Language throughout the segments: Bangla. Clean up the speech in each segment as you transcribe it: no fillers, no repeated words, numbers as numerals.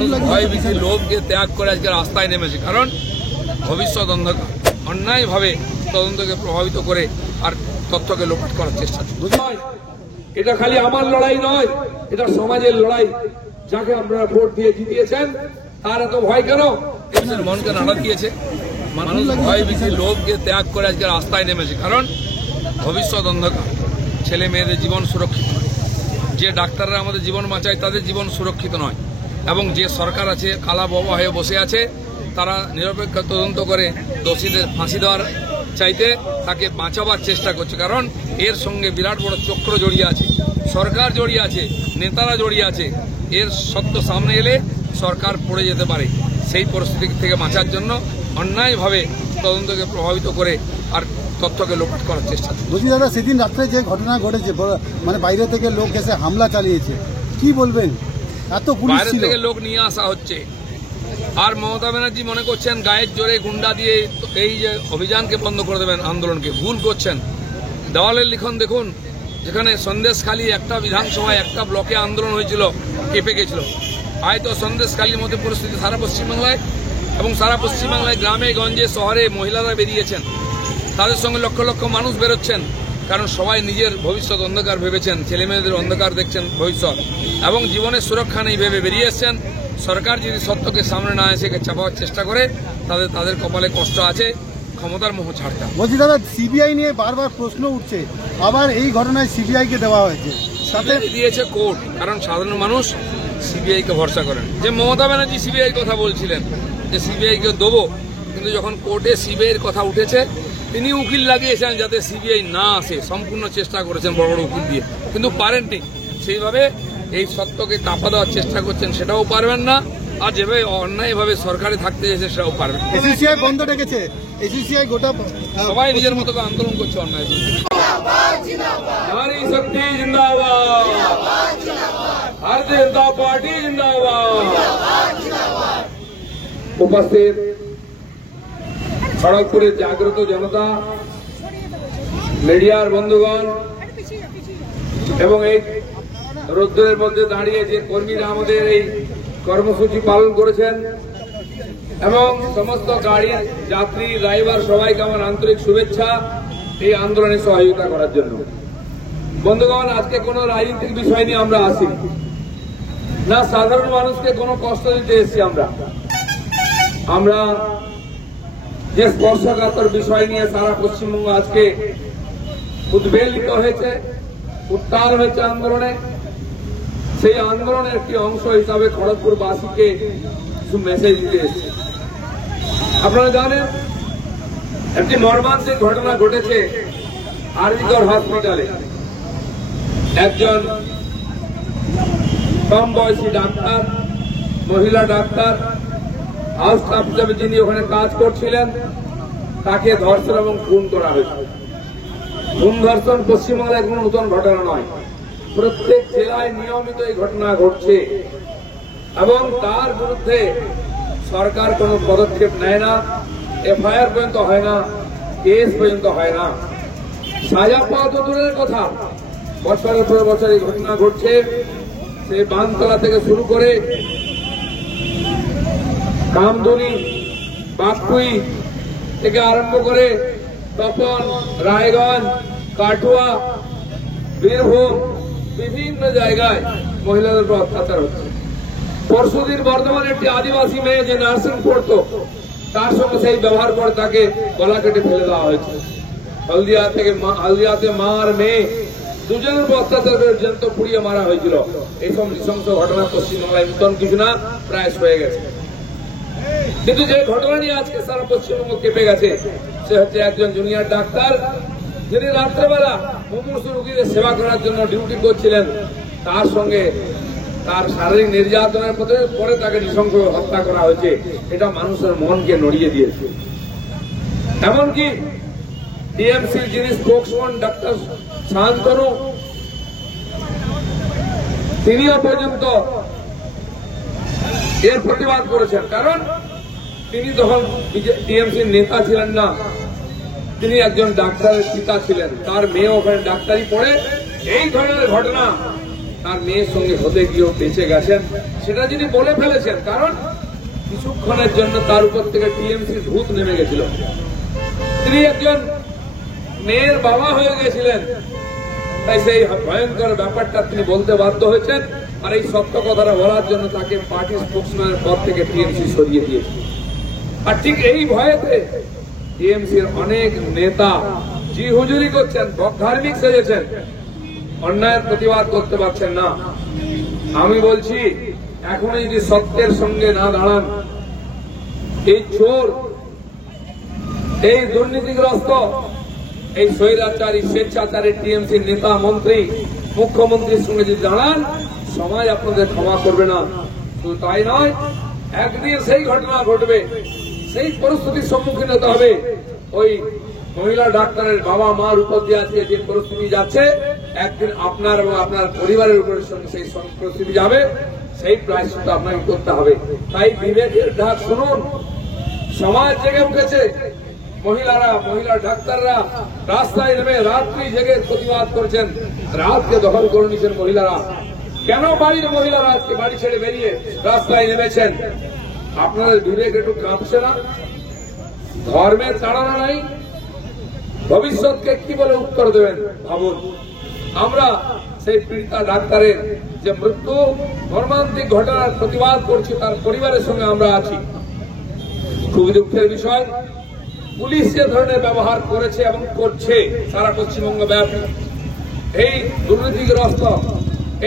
মানুষ ভয় ভীতি লোভকে ত্যাগ করে আজকে রাস্তায় নেমেছে, কারণ ভবিষ্যৎ অন্ধকার অন্যায়ভাবে তদন্তকে প্রভাবিত করে আর তথ্যকে লোপাট করার চেষ্টা চলছে। এটা খালি আমার লড়াই নয়, এটা সমাজের লড়াই। যাকে আপনারা ভোট দিয়ে জিতিয়েছেন তার এত ভয় কেন? মনকে নাড়া দিয়েছে, মানুষ ভয় ভীতি লোভকে ত্যাগ করে আজকে রাস্তায় নেমেছে, কারণ ভবিষ্যৎ অন্ধকার। ছেলে মেয়েদের জীবন সুরক্ষিত নয়, যে ডাক্তাররা আমাদের জীবন বাঁচায় তাদের জীবন সুরক্ষিত নয়, এবং যে সরকার আছে কালা বাবা হয়ে বসে আছে, তারা নিরপেক্ষ তদন্ত করে দোষীদের ফাঁসি দেওয়ার চাইতে তাকে বাঁচাবার চেষ্টা করছে, কারণ এর সঙ্গে বিরাট বড় চক্র জড়িয়ে আছে, সরকার জড়িয়ে আছে, নেতারা জড়িয়ে আছে। এর সত্য সামনে এলে সরকার পড়ে যেতে পারে। সেই পরিস্থিতি থেকে বাঁচার জন্য অন্যায়ভাবে তদন্তকে প্রভাবিত করে আর তথ্যকে লোপাট করার চেষ্টা। বলছি দাদা, সেদিন রাত্রে যে ঘটনা ঘটেছে, মানে বাইরে থেকে লোক এসে হামলা চালিয়েছে, কি বলবেন? এত পুলিশ বাইরে থেকে লোক নিয়ে আসা হচ্ছে, আর মমতা ব্যানার্জি মনে করছেন গায়ের জোরে গুন্ডা দিয়ে এই যে অভিযানকে বন্ধ করে দেবেন, আন্দোলনকে। ভুল করছেন। দেওয়ালের লিখন দেখুন, যেখানে সন্দেশখালী একটা বিধানসভায় একটা ব্লকে আন্দোলন হয়েছিল, কেঁপে গেছিল। হয়তো সন্দেশখালীর মধ্যে পরিস্থিতি সারা পশ্চিমবাংলায়, এবং সারা পশ্চিমবাংলায় গ্রামে গঞ্জে শহরে মহিলারা বেরিয়েছেন, তাদের সঙ্গে লক্ষ লক্ষ মানুষ বেরোচ্ছেন, কারণ সবাই নিজের ভবিষ্যৎ অন্ধকার ভেবেছেন, ছেলেমেয়েদের অন্ধকার দেখছেন ভবিষ্যৎ, এবং জীবনের সুরক্ষা নেই ভেবে বেরিয়ে এসছেন। সরকার যদি সত্যকে সামনে না এসে চাপাবার চেষ্টা করে, তাদের কপালে কষ্ট আছে, ক্ষমতার মোহ ছাড়তে। বলছি দাদা, সিবিআই নিয়ে বারবার প্রশ্ন উঠছে, আবার এই ঘটনায় সিবিআইকে দেওয়া হয়েছে, সাথে দিয়েছে কোর্ট, কারণ সাধারণ মানুষ সিবিআইকে ভরসা করেন। যে মমতা ব্যানার্জি সিবিআই কথা বলছিলেন যে সিবিআইকে দেবো, কিন্তু যখন কোর্টে সিবিআইয়ের কথা উঠেছে, তিনি উকিল লাগিয়েছেন যাতে সিবিআই না আসে, সম্পূর্ণ চেষ্টা করেছেন বড় বড় উকিল দিয়ে, কিন্তু পারেননি। সেইভাবে এই সত্যকে চাপা দেওয়ার চেষ্টা করছেন, সেটাও পারবেন না, আর যেভাবে অন্যায়ভাবে সরকারে থাকতে চেয়েছে সেটাও পারবেন। এসিসিআই বন্ধ ডেকেছে, এসিসিআই গোটা সবাই নিজের মতো আন্দোলন করছে অন্যায়। নারী শক্তি জিন্দাবাদ, ভারতীয় জনতা পার্টি জিন্দাবাদ। উপস্থিত খড়গপুরের জাগ্রত জনতা, মিডিয়ার বন্ধুগণ, এবং এই রোদ্দুরের মধ্যে দাঁড়িয়ে যে কর্মীরা আমাদের এই কর্মসূচি পালন করেছেন, এবং সমস্ত গাড়ির যাত্রী ড্রাইভার, সবাইকে আমার আন্তরিক শুভেচ্ছা এই আন্দোলনে সহযোগিতা করার জন্য। বন্ধুগণ, আজকে কোনো রাজনৈতিক বিষয় নিয়ে আমরা আসি না, সাধারণ মানুষকে কোনো কষ্ট দিতে এসেছি। আমরা যে স্পর্শকাতর বিষয় নিয়ে সারা পশ্চিমবঙ্গ আজকে উদ্বেলিত হয়েছে, উত্তাল হয়েছে আন্দোলনে, সেই আন্দোলনের একটি অংশ হিসাবে খড়গপুরবাসীকে কিছু মেসেজ দিতে এসেছে। আপনারা জানেন, একটি মর্মান্তিক ঘটনা ঘটেছে আরজিকর হসপিটালে। একজন কম বয়সী ডাক্তার, মহিলা ডাক্তার, হাউস স্টাফ হিসাবে যিনি ওখানে কাজ করছিলেন, তাকে ধর্ষণ এবং খুন করা হয়েছে। খুন ধর্ষণ পশ্চিমবাংলায় কোনো নতুন ঘটনা নয়, প্রত্যেক জেলায় নিয়মিত এই ঘটনা ঘটছে, এবং তার বিরুদ্ধে সরকার কোনো পদক্ষেপ নেয় না, এফআইআর পর্যন্ত হয় না, কেস পর্যন্ত হয় না। সাজা পাওয়া তো দূরের কথা, বছরের পর বছর এই ঘটনা ঘটছে। সেই বানতলা থেকে শুরু করে কামদুনি, বাগটুই থেকে আরম্ভ করে তপন, রায়গঞ্জ, কাটুয়া, বীরভূম, বিভিন্ন জায়গায় মহিলাদের উপর অত্যাচার হচ্ছে। পরশুদিন বর্ধমানে একটি আদিবাসী মেয়ে যে নার্সিং পড়তো, তার সঙ্গে সেই ব্যবহার করে তাকে গলা কেটে ফেলে দেওয়া হয়েছে। হলদিয়াতে মা আর মেয়ে দুজনের উপর অত্যাচার করে জ্যান্ত পুড়িয়ে মারা হয়েছিল। এইসব নৃশংস ঘটনা পশ্চিমবাংলায় নতুন কিছু না, প্রায় হয়ে গেছে। কিন্তু যে ঘটনা নিয়ে আজকে সারা পশ্চিমবঙ্গ কেঁপে গেছে, সে হচ্ছে একজন জুনিয়র ডাক্তার, যিনি রাত্রেবেলা মুমূর্ষু রোগীদের সেবা করার জন্য ডিউটি করছিলেন, তার সঙ্গে তার শারীরিক নির্যাতনের পরে তাকে নৃশংসভাবে হত্যা করা হয়েছে। এটা মানুষের মনকে নড়িয়ে দিয়েছে। এমনকি টিএমসির যিনি স্পোকসম্যান ডাক্তার শান্তনু, তিনিও পর্যন্ত এর প্রতিবাদ করেছেন, কারণ তিনি তখন টিএমসির নেতা ছিলেন না, তিনি একজন ডাক্তারের পিতা ছিলেন, তার মেয়ে ওখানে ডাক্তারি পড়ে। এই ধরনের ঘটনা তার মেয়ের সঙ্গে হতে গিয়েও বেঁচে গেছেন, সেটা যদি বলে ফেলেছেন, কারণ কিছুক্ষণের জন্য তার উপর থেকে টিএমসির ভূত নেমে গেছিল। তিনি একজন মেয়ের বাবা হয়ে গেছিলেন, তাই সেই ভয়ঙ্কর ব্যাপারটা তিনি বলতে বাধ্য হয়েছেন। আর এই সত্য কথাটা বলার জন্য তাকে পার্টি স্পোক্সম্যানের পদ থেকে টিএমসি সরিয়ে দিয়েছে। আর ঠিক এই ভয়েতে টিএমসির অনেক নেতা জি হুজুরি করছেন, ধার্মিক সেজেছেন, অন্যায়ের প্রতিবাদ করতে পারছেন না। আমি বলছি, এখন যদি সত্যের সঙ্গে না দাঁড়ান, এই চোর, এই দুর্নীতিগ্রস্ত, এই স্বৈরাচারী স্বেচ্ছাচারী টিএমসির নেতা মন্ত্রী মুখ্যমন্ত্রীর সঙ্গে যদি দাঁড়ান, সমাজ আপনাদের ক্ষমা করবে না। শুধু তাই নয়, একদিন সেই ঘটনা ঘটবে, সেই পরিস্থিতির সম্মুখীন হতে হবে। ওই মহিলা ডাক্তারের বাবা মার উপর দিয়ে আজকে যে পরিস্থিতি যাচ্ছে, একদিন আপনার এবং আপনার পরিবারের উপরের সঙ্গে সেই পরিস্থিতি যাবে, সেই প্রায়শ্চিত্ত আপনাকে করতে হবে। তাই বিবেকের ডাক শুনুন। সমাজ জেগে উঠেছে, মহিলা ডাক্তাররা রাস্তায় নেমে রাত্রি জেগে প্রতিবাদ করছেন, রাতকে দখল করে নিচ্ছেন মহিলারা। কেন বাড়ির মহিলারা আজকে বাড়ি ছেড়ে বেরিয়ে রাস্তায় নেমেছেন? আপনাদের বিবেক একটু কাঁপছে না? ধর্মের তাড়না নাই, ভবিষ্যৎকে কি বলে উত্তর দেবেন ভাবুন। আমরা সেই পীড়িতা ডাক্তারের যে মৃত্যু, মর্মান্তিক ঘটনার প্রতিবাদ করছি, তার পরিবারের সঙ্গে আমরা আছি। খুবই দুঃখের বিষয়, পুলিশ যে ধরনের ব্যবহার করেছে এবং করছে সারা পশ্চিমবঙ্গ ব্যাপী, এই দুর্নীতিগ্রস্ত,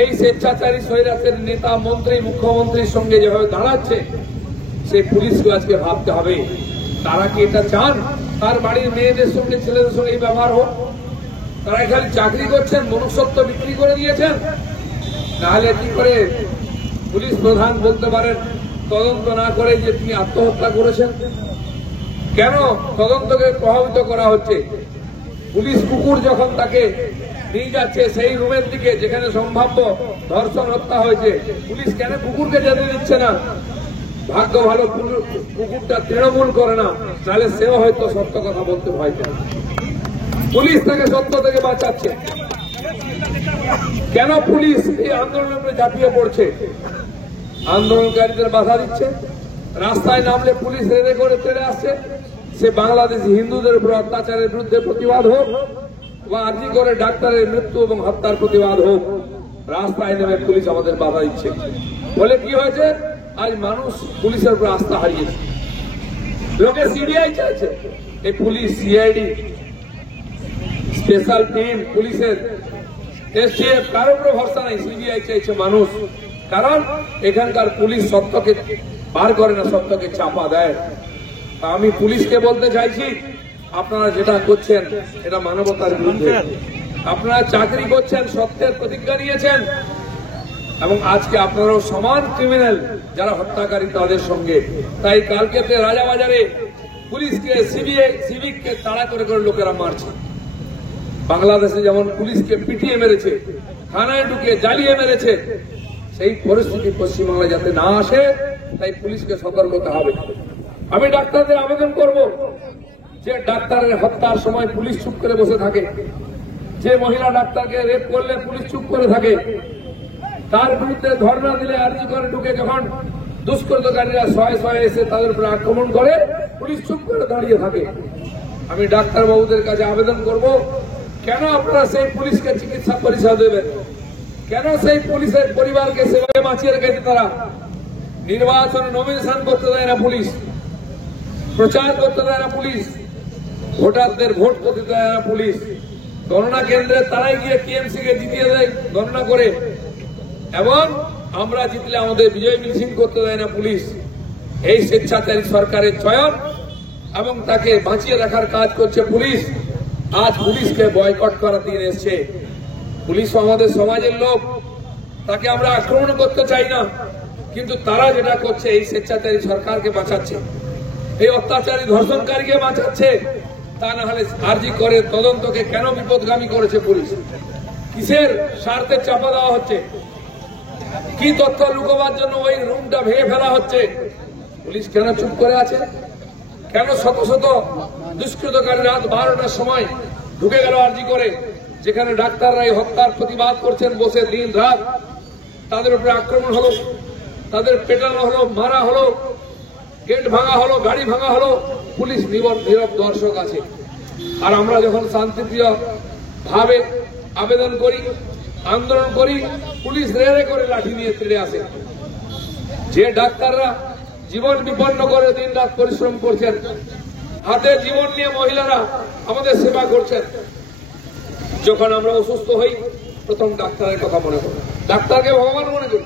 এই স্বেচ্ছাচারী স্বৈরাচারী নেতা মন্ত্রী মুখ্যমন্ত্রীর সঙ্গে যেভাবে দাঁড়াচ্ছে, সেই পুলিশকে আজকে ভাবতে হবে, তারা কি এটা চান তার বাড়ির মেয়েদের সঙ্গে ছেলেদের সঙ্গে এই ব্যবহার হোক? তারা এখানে চাকরি করছেন, মনুষ্যত্ব বিক্রি করে দিয়েছেন। তাহলে কি করে পুলিশ প্রধান বলতে পারেন তদন্ত না করে যে তিনি আত্মহত্যা করেছেন? কেন তদন্তকে প্রভাবিত করা হচ্ছে? পুলিশ কুকুর যখন তাকে নিয়ে যাচ্ছে সেই রুমের দিকে যেখানে সম্ভাব্য ধর্ষণ হত্যা হয়েছে, পুলিশ কেন কুকুরকে যেতে দিচ্ছে না? ভাগ্য ভালো কুকুরটা তৃণমূল করে না, তাহলে সেও হয়তো সত্য কথা বলতে ভয় পায়। পুলিশ তাকে সত্য থেকে বাঁচাচ্ছে। কেন পুলিশ এই আন্দোলনের উপরে ঝাঁপিয়ে পড়ছে? আন্দোলনকারীদের বাধা দিচ্ছে, রাস্তায় নামলে পুলিশ রেডে করে তেড়ে আসছে। সে বাংলাদেশি হিন্দুদের উপর অত্যাচারের বিরুদ্ধে প্রতিবাদ হোক, বা আর্জি করে ডাক্তারের মৃত্যু এবং হত্যার প্রতিবাদ হোক, রাস্তায় নেমে পুলিশ আমাদের বাধা দিচ্ছে। বলে কি হয়েছে? আজ মানুষ পুলিশের উপর আস্থা হারিয়েছে। লোকে সিবিআই চাইছে, এই পুলিশ, সিআইডি, স্পেশাল টিম, পুলিশের এসটিএফ, কারোর উপর ভরসা নাই। সিবিআই চাইছে মানুষ, কারণ এখানকার পুলিশ সত্যকে বার করে না, সত্যকে চাপা দেয়। আমি পুলিশকে বলতে চাইছি, আপনারা যেটা করছেন এটা মানবতার বিরুদ্ধে। আপনারা চাকরি করছেন, সত্যের প্রতিজ্ঞা নিয়েছেন, এবং আজকে আপনারাও সমান ক্রিমিনাল যারা হত্যাকারী তাদের সঙ্গে। তাই কালকেতে রাজাবাজারে পুলিশকে সিভিককে তাড়া করে করে লোকেরা মারছে। বাংলাদেশে যেমন পুলিশকে পিটিয়ে মেরেছে, থানায় ঢুকিয়ে জ্বালিয়ে মেরেছে, সেই পরিস্থিতি পশ্চিমবাংলায় যাতে না আসে, তাই পুলিশকে সতর্ক হতে হবে। আমি ডাক্তারদের আবেদন করব, যে ডাক্তারের হত্যার সময় পুলিশ চুপ করে বসে থাকে, যে মহিলা ডাক্তারকে রেপ করলে পুলিশ চুপ করে থাকে, তার বিরুদ্ধে ধর্ণা দিলে আর্জি করে ঢুকে যখন দুষ্কৃতকারীরা শয়ে শয়ে এসে তাদের উপরে আক্রমণ করে, পুলিশ চুপ করে দাঁড়িয়ে থাকে। আমি ডাক্তার বাবুদের কাছে আবেদন করব, কেন আপনারা সেই পুলিশকে চিকিৎসা পরিষেবা দেবেন? কেন সেই পুলিশের পরিবারকে সেভাবে বাঁচিয়ে রেখেছে? তারা নির্বাচনে নমিনেশন করতে দেয় না পুলিশ, প্রচার করতে দেয় না পুলিশ, ভোটারদের ভোট করতে দেয় না পুলিশ, গণনা কেন্দ্রে তারাই গিয়ে টিএমসি কে জিতিয়ে দেয় গণনা করে, এবং আমরা জিতলে আমাদের বিজয় মিছিল করতে দেয় না পুলিশ। এই স্বেচ্ছাচারী সরকারের চয়ন এবং তাকে বাঁচিয়ে রাখার কাজ করছে পুলিশ। আজ পুলিশকে বয়কট করার দিন এসছে। পুলিশ আমাদের সমাজের লোক, তাকে আমরা আক্রমণ করতে চাই না, কিন্তু তারা যেটা করছে এই স্বেচ্ছাচারী সরকারকে বাঁচাচ্ছে, এই অত্যাচারী ধর্ষণকারীকে বাঁচাচ্ছে। তা না হলে আর্জি করে তদন্তকে কেন বিপদগামী করেছে পুলিশ? কিসের স্বার্থে চাপা দেওয়া হচ্ছে? কি তথ্য লুকোবার জন্য ওই রুমটা ভেঙে ফেলা হচ্ছে? পুলিশ কেন চুপ করে আছে? কেন শত শত দুষ্কৃতকারী রাত 12টার সময় ঢুকে গেল আর্জি করে, যেখানে ডাক্তাররা এই হত্যার প্রতিবাদ করছেন বসে দিন রাত, তাদের উপরে আক্রমণ হলো, তাদের পেটানো হলো, মারা হলো, গেট ভাঙা হলো, গাড়ি ভাঙা হলো, পুলিশ নীরব দর্শক আছে। আর আমরা যখন শান্তিপ্রিয় ভাবে আবেদন করি, আন্দোলন করি, পুলিশ রেড়ে করে লাঠি নিয়ে ফিরে আসে। যে ডাক্তাররা জীবন বিপন্ন করে দিন রাত পরিশ্রম করছেন, হাতে জীবন নিয়ে মহিলারা আমাদের সেবা করছেন, যখন আমরা অসুস্থ হই প্রথম ডাক্তারের কথা মনে করি, ডাক্তারকে ভগবান মনে করি।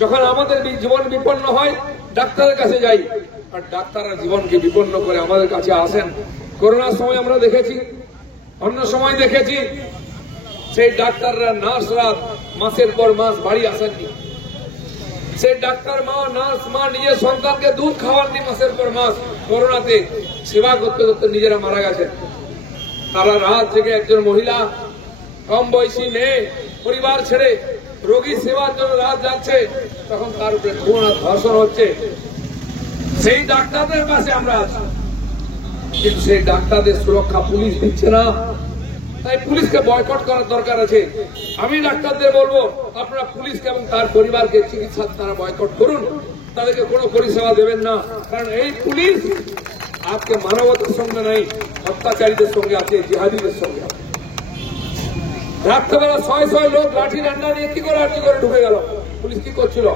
যখন আমাদের জীবন বিপন্ন হয় ডাক্তারের কাছে যাই, আর ডাক্তাররা জীবনকে বিপন্ন করে আমাদের কাছে আসেন। করোনার সময় আমরা দেখেছি, অন্য সময় দেখেছি, সেই ডাক্তাররা নার্সরা মাসের পর মাস বাড়ি আসেননি। সেই ডাক্তার মা, নার্স মা নিজের সন্তানকে দুধ খাওয়াননি মাসের পর মাস। করোনাতে সেবা করতে করতে নিজেরা মারা গেছেন। তারা রাত জেগে একজন মহিলা, কম বয়সী মেয়ে, পরিবার ছেড়ে রোগী সেবার জন্য রাত যাচ্ছে, তখন তার উপরে খুন আর ধর্ষণ হচ্ছে। সেই ডাক্তারদের পাশে আমরা আছি, কিন্তু সেই ডাক্তারদের সুরক্ষা পুলিশ দিচ্ছে না। তাই পুলিশকে বয়কট করার দরকার আছে। আমি ডাক্তারদের বলবো, আপনারা পুলিশকে এবং তার পরিবারকে চিকিৎসা তারা বয়কট করুন, তাদেরকে কোনো পরিষেবা দেবেন না। কারণ এই পুলিশ আজকে মানবতার সঙ্গে নাই, অত্যাচারীদের সঙ্গে আছে, জিহাদিদের সঙ্গে আছে। রাত্রেবেলা ৬০০ লোক লাঠি ডান্ডা নিয়ে কি করে ঢুকে গেল? পুলিশ কি করছিল?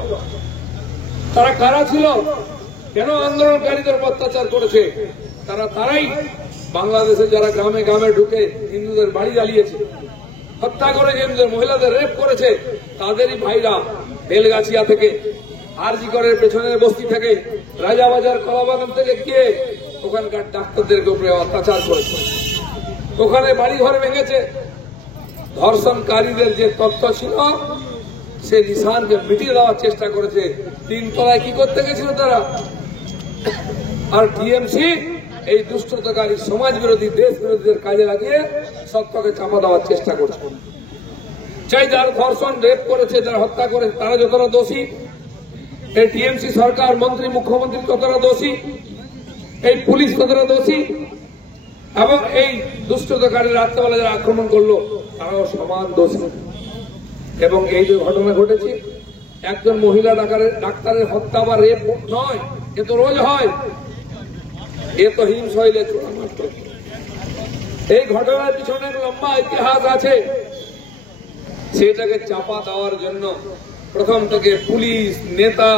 তারা কারা ছিল? কেন আন্দোলনকারীদের অত্যাচার করেছে? তারাই বাংলাদেশে যারা গ্রামে গ্রামে ঢুকে হিন্দুদের বাড়ি জ্বালিয়েছে, হত্যা করেছে, হিন্দুদের মহিলাদের রেপ করেছে, তাদেরই ভাইরা বেলগাছিয়া থেকে, আরজিকরের পেছনের বস্তি থেকে, রাজাবাজার কলাবাগান থেকে গিয়ে ওখানকার ডাক্তারদের উপরে অত্যাচার করেছে। ওখানে বাড়ি ঘর ভেঙেছে। ধর্ষণকারীদের যে তথ্য ছিল সে নিশানকে মিটিয়ে দেওয়ার চেষ্টা করেছে। 3 তলায় কি করতে গেছিল তারা? আর টিএমসি এই দুষ্টতাকারী সমাজ বিরোধী, দেশ বিরোধীদের কাজে লাগিয়ে সত্যকে চাপা দেওয়ার চেষ্টা করছে। চাই যারা ধর্ষণ রেপ করেছে, যারা হত্যা করেছে, তারা যতটা দোষী, এই টিএমসি সরকার, মন্ত্রী, মুখ্যমন্ত্রী ততটা দোষী, এই পুলিশ ততটা দোষী, এবং এই দুষ্টতাকারী রাত্রেবেলা যারা আক্রমণ করলো তারাও সমান দোষী। এবং এই যে ঘটনা ঘটেছে, একজন মহিলা ডাক্তারের হত্যা বা রেপ নয়, এ তো রোজ হয়, এ তো হিংসইলে চোরা মাত্র। এই ঘটনার পিছনে এক লম্বা ইতিহাস আছে। সেটাকে চাপা দেওয়ার জন্য প্রথম থেকে পুলিশ নেতা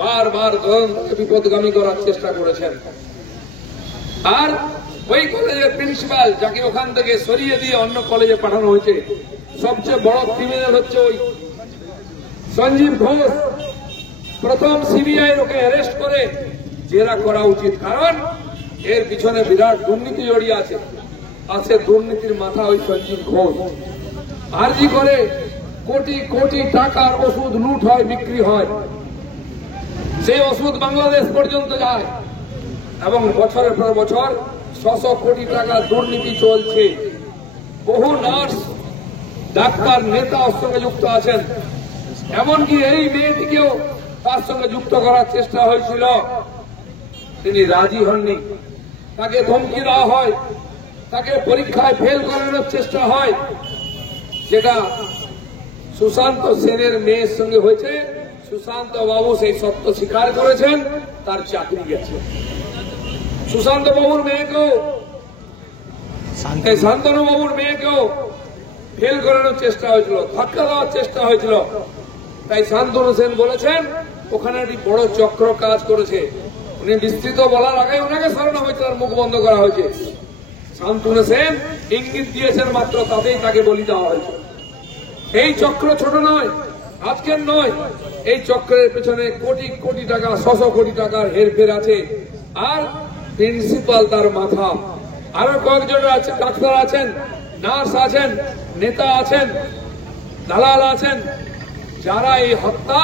বারবার তদন্তকে বিপদগামী করার চেষ্টা করেছেন। আর ওই কলেজের প্রিন্সিপাল, যাকে ওখান থেকে সরিয়ে দিয়ে অন্য কলেজে পাঠানো হয়েছে, সবচেয়ে বড় ক্রিমিনাল হচ্ছে ওই সঞ্জীব ঘোষ। প্রথম সিবিআই ওকে অ্যারেস্ট করে জেরা করা উচিত, কারণ এর পিছনে বিরাট দুর্নীতি জড়িয়ে আছে। আর সে দুর্নীতির মাথা ওই সঞ্জীব ঘোষ। আরজি করে কোটি কোটি টাকার ওষুধ লুট হয়, বিক্রি হয়। সেই ওষুধ বাংলাদেশ পর্যন্ত যায় এবং বছরের পর বছর ৬০০ কোটি টাকা দুর্নীতি চলছে। বহু নার্স, ডাক্তার, নেতা ওর সঙ্গে যুক্ত আছেন। এমনকি এই মেয়েটিকেও তার সঙ্গে যুক্ত করার চেষ্টা হয়েছিল, তিনি রাজি হননি। তাকে ধমকি দেওয়া হয়, তাকে পরীক্ষায় ফেল করানোর চেষ্টা হয়। যেটা সুশান্ত সেনের মেয়ের সঙ্গে হয়েছে, সুশান্ত বাবু সেই সত্য স্বীকার করেছেন, তার চাকরি গেছে। সুশান্ত বাবুর মেয়েকেও, শান্তনু বাবুর মেয়েকেও ফেল করানোর চেষ্টা হয়েছিল, ধাক্কা দেওয়ার চেষ্টা হয়েছিল। তাই শান্তনু সেন বলেছেন ওখানে একটি বড় চক্র কাজ করেছে। উনি বিস্তৃত বলার আগে ওনাকে সরানো হয়েছে, তার মুখ বন্ধ করা হয়েছে। শান্তনু সেন ইঙ্গিত দিয়েছেন মাত্র, তাতেই তাকে বলি দেওয়া হয়েছে। এই চক্র ছোট নয়, আজকের নয়। এই চক্রের পেছনে কোটি কোটি টাকা, ৬০০ কোটি টাকার হেরফের আছে। আর প্রিন্সিপাল তার মাথা। আরো কয়েকজন আছে, ডাক্তার আছেন, নার্স আছেন, নেতা আছেন, দালাল আছেন, যারা এই হত্যা,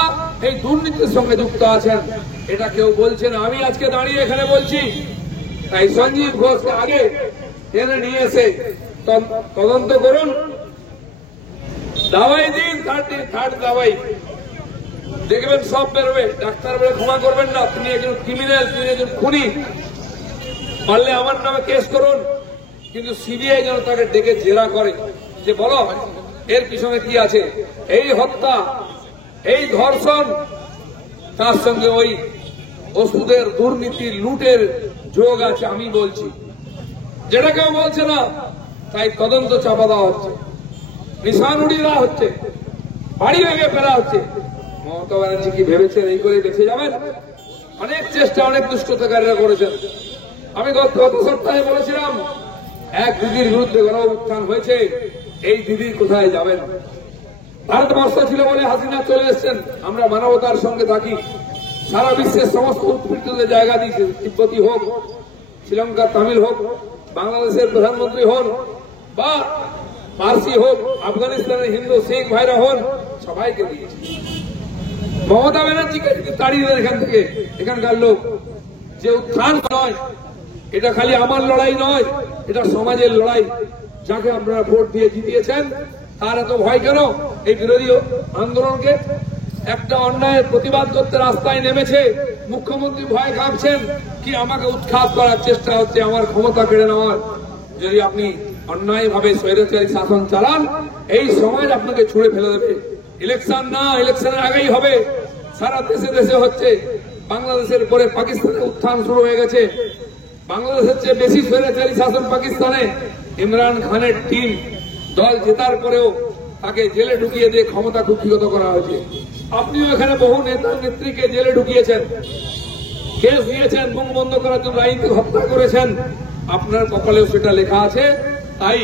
এই দুর্নীতির সঙ্গে যুক্ত আছেন। এটা কেউ বলছেন, আমি আজকে দাঁড়িয়ে এখানে বলছি। তাই সঞ্জীব ঘোষকে আগে টেনে নিয়ে এসে তদন্ত করুন, দাওয়াই দিন, থার্ড দাওয়াই, দেখবেন সব বেরোবে। ডাক্তার বলে ক্ষমা করবেন না, তিনি একজন ক্রিমিনাল, তিনি একজন খুনি, পারলে আমার নামে কেস করুন, কিন্তু সিবিআই যেন তাকে ডেকে জেরা করে। যে বলো এর পিছনে কি আছে। এই হত্যা, এই ধর্ষণ, তার সঙ্গে ওই ওষুধের দুর্নীতি লুটের যোগ আছে। আমি বলছি, যেটা কেউ বলছে না, তাই তদন্ত চাপা দেওয়া হচ্ছে, নিশান উড়িয়ে দেওয়া হচ্ছে, বাড়ি ভেঙে ফেলা হচ্ছে। মমতা ব্যানার্জি কি ভেবেছেন এই করে বেঁচে যাবেন? অনেক চেষ্টা অনেক দুষ্টতাকারীরা করেছেন। আমি গত সপ্তাহে বলেছিলাম, এক দিদির বিরুদ্ধে গণ উত্থান হয়েছে, এই দিদি কোথায় যাবেন? ভারতবর্ষ ছিল বলে হাসিনা চলে এসছেন। আমরা মানবতার সঙ্গে থাকি, সারা বিশ্বের সমস্ত উৎপীড়িতদের জায়গা দিয়েছে। তিব্বতী হোক, শ্রীলঙ্কা তামিল হোক, বাংলাদেশের প্রধানমন্ত্রী হন, বা পার্সি হোক, আফগানিস্তানের হিন্দু শিখ ভাইরা হন, সবাইকে দিয়েছে। মমতা ব্যানার্জিকে তাড়িয়ে দেন এখান থেকে। এখানকার লোক যে উত্থান নয়, এটা খালি আমার লড়াই নয়, এটা সমাজের লড়াই। যাকে আপনারা ভোট দিয়ে জিতিয়েছেন তার এত ভয় কেন? এই বিরোধী আন্দোলনকে একটা অন্যায়ের প্রতিবাদ করতে রাস্তায় নেমেছে, মুখ্যমন্ত্রী ভয় কাঁপছেন কি আমাকে উৎখাত করার চেষ্টা হচ্ছে, আমার ক্ষমতা কেড়ে নেওয়ার। যদি আপনি অন্যায়ভাবে স্বৈরাচারী শাসন চালান, এই সমাজ আপনাকে ছুঁড়ে ফেলে দেবে। ইলেকশন না, ইলেকশনের আগেই হবে। সারা দেশে দেশে হচ্ছে। বাংলাদেশের পরে পাকিস্তানে উত্থান শুরু হয়ে গেছে। বাংলাদেশের চেয়ে বেশি স্বৈরাচারী শাসন পাকিস্তানে। ইমরান খানের টিম দল জেতার পরেও তাকে জেলে ঢুকিয়ে দিয়ে ক্ষমতা কুক্ষিগত করা হয়েছে। আপনিও এখানে বহু নেতা নেত্রীকে জেলে ঢুকিয়েছেন, কেস দিয়েছেন, মুখ বন্ধ করার জন্য রাজনীতি হত্যা করেছেন। আপনার কপালেও সেটা লেখা আছে। তাই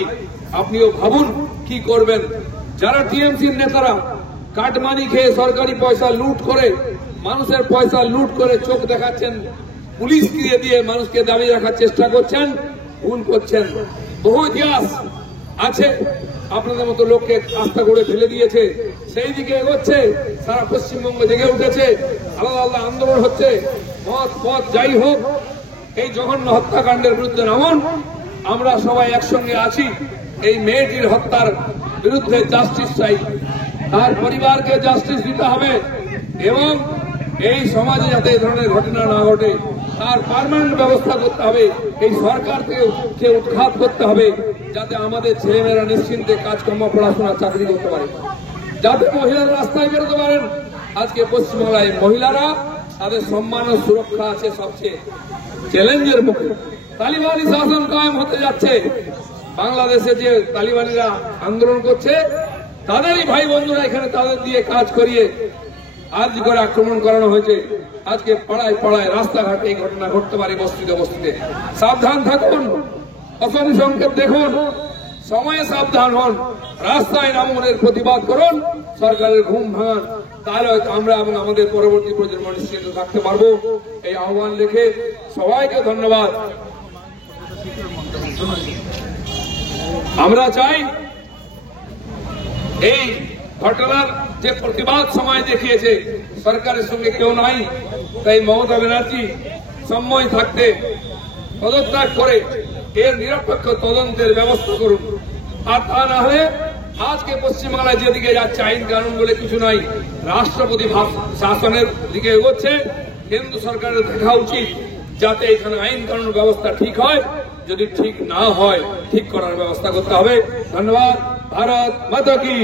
আপনিও ভাবুন কি করবেন। যারা টিএমসির নেতারা কাটমানি খেয়ে সরকারি পয়সা লুট করে, মানুষের পয়সা লুট করে চোখ দেখাচ্ছেন, পুলিশ দিয়ে মানুষকে দাঁড়িয়ে রাখার চেষ্টা করছেন, ভুল করছেন। বহু ইতিহাস আছে, আপনাদের মতো লোককে আস্থা করে ফেলে দিয়েছে, সেই দিকে এগোচ্ছে। সারা পশ্চিমবঙ্গ জেগে উঠেছে, আলাদা আলাদা আন্দোলন হচ্ছে। মত পথ যাই হোক, এই জঘন্য হত্যাকাণ্ডের বিরুদ্ধে নামুন। আমরা সবাই একসঙ্গে আছি। এই মেয়েটির হত্যার বিরুদ্ধে জাস্টিস চাই, তার পরিবারকে জাস্টিস দিতে হবে, এবং এই সমাজে যাতে এই ধরনের ঘটনা না ঘটে তার পার্মানেন্ট ব্যবস্থা করতে হবে। এই সরকারকে উৎখাত করতে হবে, যাতে আমাদের ছেলেমেয়েরা নিশ্চিন্তে কাজকর্ম, পড়াশোনা, চাকরি করতে পারে, যাতে মহিলারা রাস্তায় বেরোতে পারেন। আজকে পশ্চিমবাংলায় মহিলারা, তাদের সম্মান ও সুরক্ষা আছে সবচেয়ে চ্যালেঞ্জের মুখে। তালিবানি শাসন কায়েম হতে যাচ্ছে। বাংলাদেশে যে তালিবানিরা আন্দোলন করছে, তাদেরই ভাই বন্ধুরা এখানে তাদের দিয়ে কাজ করিয়ে আজ করে আক্রমণ করানো হয়েছে। আজকে পাড়ায় পাড়ায়, রাস্তাঘাটে এই ঘটনা ঘটতে পারে, বস্তিতে বস্তিতে। সাবধান থাকুন, অশনি সংকেত দেখুন, সময়ে সাবধান হন, রাস্তায় নামুন, এর প্রতিবাদ করুন, সরকারের ঘুম ভাঙান। তাহলে হয়তো আমরা এবং আমাদের পরবর্তী প্রজন্ম নিশ্চিত থাকতে পারবো। এই আহ্বান রেখে সবাইকে ধন্যবাদ। আমরা চাই এই ঘটনার যে প্রতিবাদ সময় দেখিয়েছে, সরকারের সঙ্গে কেউ নাই, তাই মমতা ব্যানার্জি সম্ময় থাকতে পদত্যাগ করে এর নিরপেক্ষ তদন্তের ব্যবস্থা করুন। আর তা না হলে আজকে পশ্চিমবাংলায় যেদিকে যাচ্ছে, আইন কানুন বলে কিছু নাই, রাষ্ট্রপতি শাসনের দিকে এগোচ্ছে। কেন্দ্র সরকারের দেখা উচিত যাতে এখানে আইন কানুন ব্যবস্থা ঠিক হয়। যদি ঠিক না হয়, ঠিক করার ব্যবস্থা করতে হবে। ধন্যবাদ। ভারত মাতা কি।